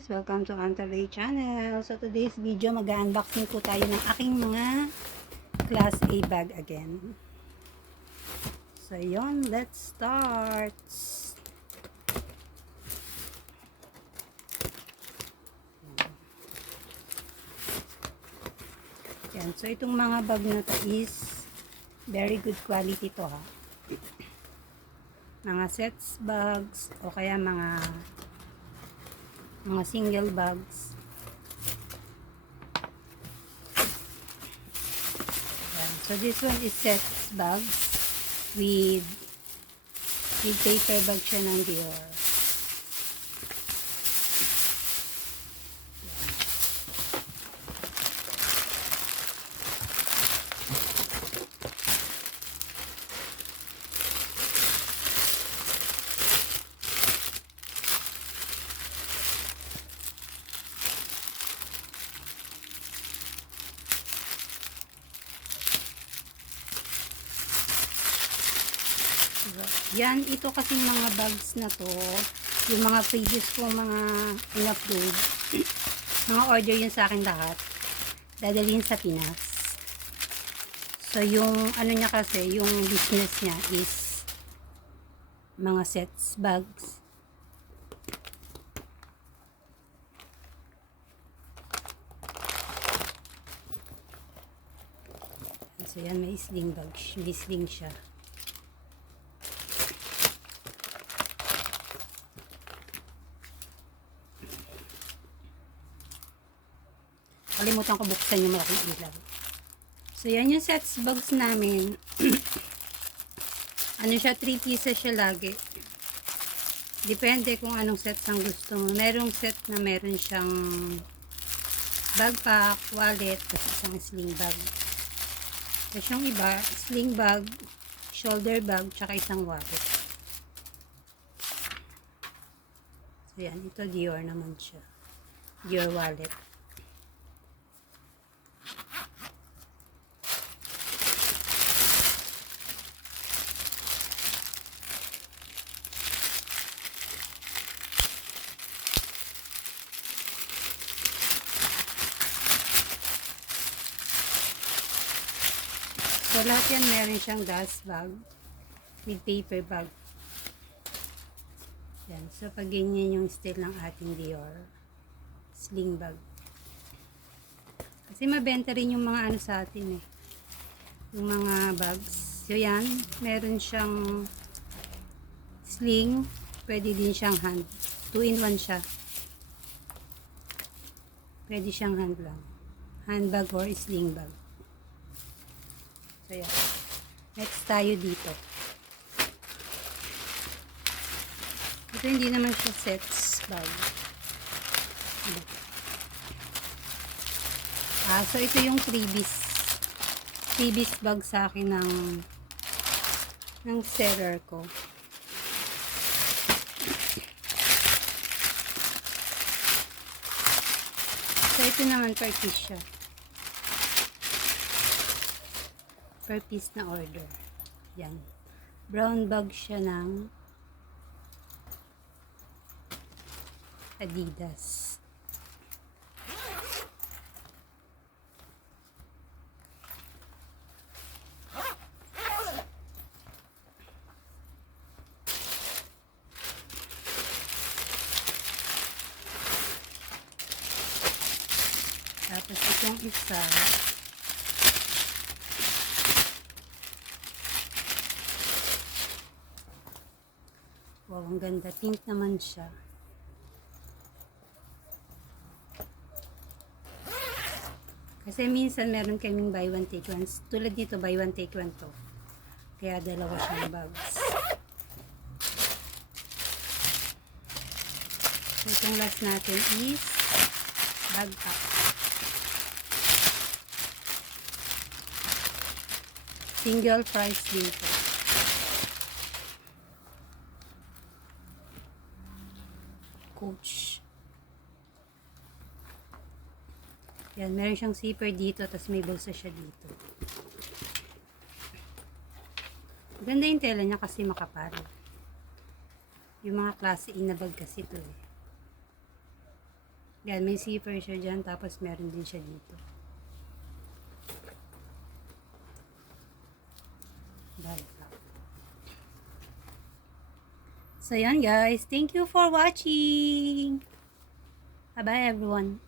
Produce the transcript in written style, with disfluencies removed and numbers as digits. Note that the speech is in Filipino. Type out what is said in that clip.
guys! Welcome to Antalay channel. So today's video, mag-unboxing po tayo ng aking mga Class A bag again. So yon, let's start! Yan. So itong mga bag na to is very good quality to ha. Mga sets bags o kaya mga single bags. Yan. So this one is sets bags with paper bag siya ng Dior. Yan, ito kasing mga bags na to, yung mga previous kong mga in-upload, mga order yun sa akin lahat, dadalhin sa Pinas. So, yung ano niya kasi, yung business niya is mga sets bags. So, yan, may sling bag, may sling siya. Kalimutan ko buksan yung malaking ilaw. So, yan yung sets bags namin. Ano siya, 3 pieces siya lagi. Depende kung anong sets ang gusto mo. Merong set na meron siyang backpack, wallet, tapos isang sling bag. Tapos yung iba, sling bag, shoulder bag, tsaka isang wallet. So, yan. Ito Dior naman siya. Dior wallet. So, lahat yan meron siyang dust bag with paper bag. Yan. So, pag ganyan yung style ng ating Dior sling bag. Kasi mabenta rin yung mga ano sa atin eh. Yung mga bags. So, yan. Meron siyang sling. Pwede din siyang hand. 2-in-1 siya. Pwede siyang hand lang. Handbag or sling bag. So, yan. Next tayo dito. Ito hindi naman siya sets bag. So ito yung freebies bag sa akin ng seller ko. So ito naman per piece siya. Per piece na order. Yan. Brown bag siya ng Adidas. Tapos itong isa, wow, ang ganda. Pink naman siya. Kasi minsan meron kaming buy one take one. Tulad dito, buy one take one to. Kaya dalawa siyang bags. So, itong last natin is backpack. Single price dito. Coach. Yan, meron siyang zipper dito, tapos may bulsa siya dito. Ganda yung tela niya kasi makapal. Yung mga klase A na bag kasi ito eh. Yan, may zipper siya dyan, tapos meron din siya dito. So yan guys, thank you for watching. Bye bye everyone.